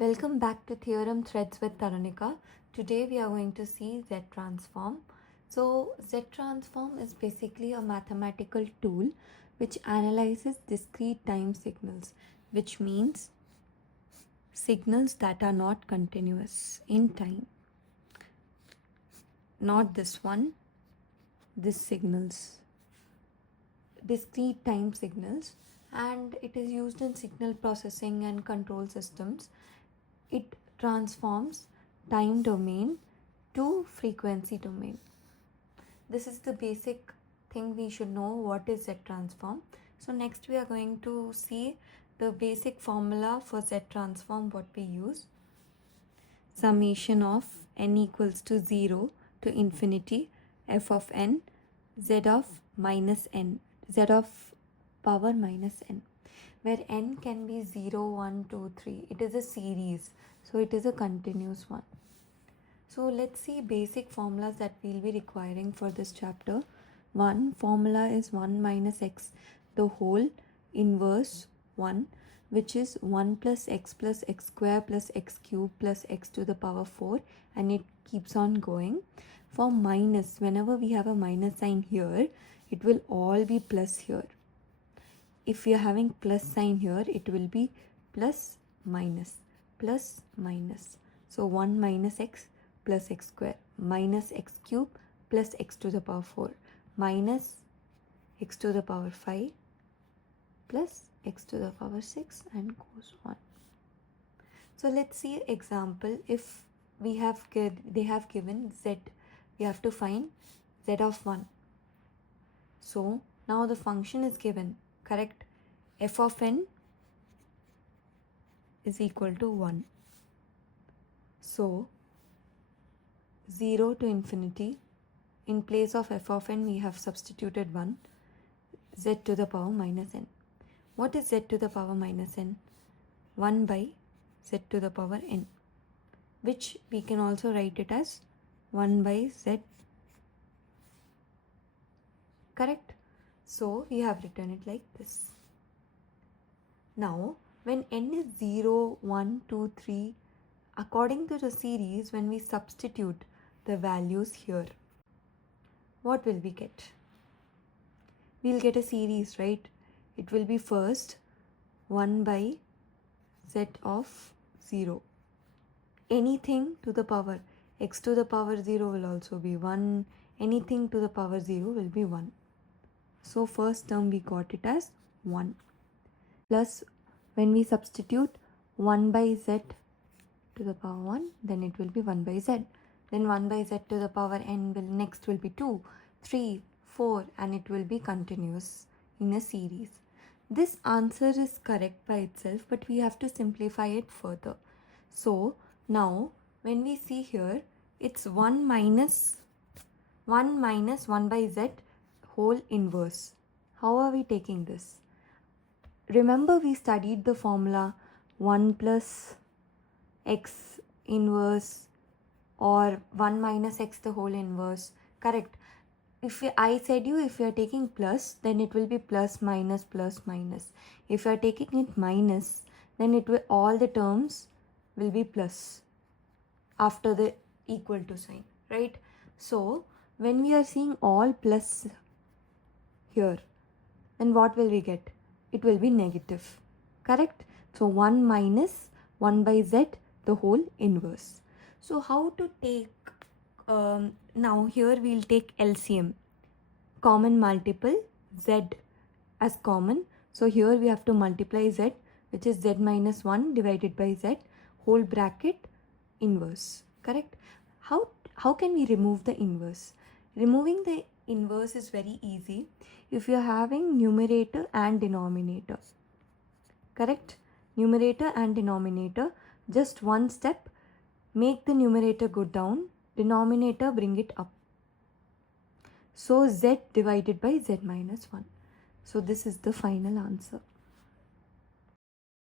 Welcome back to Theorem Threads with Tarunika. Today we are going to see Z transform. So Z transform is basically a mathematical tool which analyzes discrete time signals, which means signals that are not continuous in time. Not this one, this signals, discrete time signals, and it is used in signal processing and control systems. It transforms time domain to frequency domain. This is the basic thing we should know what is Z transform. So next we are going to see the basic formula for Z transform, what we use. Summation of n equals to 0 to infinity f of n z of minus n, z of power minus n, where n can be 0, 1, 2, 3. It is a series, so it is a continuous one. So let's see basic formulas that we'll be requiring for this chapter. One formula is 1 minus x, the whole inverse 1, which is 1 plus x square plus x cube plus x to the power 4, and it keeps on going. For minus, whenever we have a minus sign here, it will all be plus here. If we are having plus sign here, it will be plus minus, plus minus. So 1 minus x plus x square minus x cube plus x to the power 4 minus x to the power 5 plus x to the power 6 and goes on. So let's see example. If we have they have given z, we have to find z of 1. So now the function is given, correct? F of n is equal to 1. So 0 to infinity, in place of f of n we have substituted 1, z to the power minus n. What is z to the power minus n? 1 by z to the power n, which we can also write it as 1 by z, correct? So we have written it like this. Now when n is 0, 1, 2, 3, according to the series, when we substitute the values here, what will we get? We'll get a series, right? It will be first 1 by z of 0. Anything to the power x to the power 0 will also be 1. Anything to the power 0 will be 1. So first term we got it as 1. Plus when we substitute 1 by z to the power 1, then it will be 1 by z. Then 1 by z to the power n will next will be 2, 3, 4, and it will be continuous in a series. This answer is correct by itself, but we have to simplify it further. So now when we see here, it's 1 minus 1 by z whole inverse. How are we taking this? Remember we studied the formula 1 plus x inverse or 1 minus x the whole inverse, correct? I said you, if you are taking plus, then it will be plus minus plus minus. If you are taking it minus, then it will, all the terms will be plus after the equal to sign, right? So when we are seeing all plus here, then what will we get? It will be negative, correct? So 1 minus 1 by z the whole inverse. So how to take, now here we'll take LCM, common multiple, z as common. So here we have to multiply z, which is z minus 1 divided by z whole bracket inverse, correct? How can we remove the inverse? Removing the inverse is very easy if you are having numerator and denominator, correct? Numerator and denominator, just one step, make the numerator go down, denominator bring it up. So z divided by z minus 1. So this is the final answer.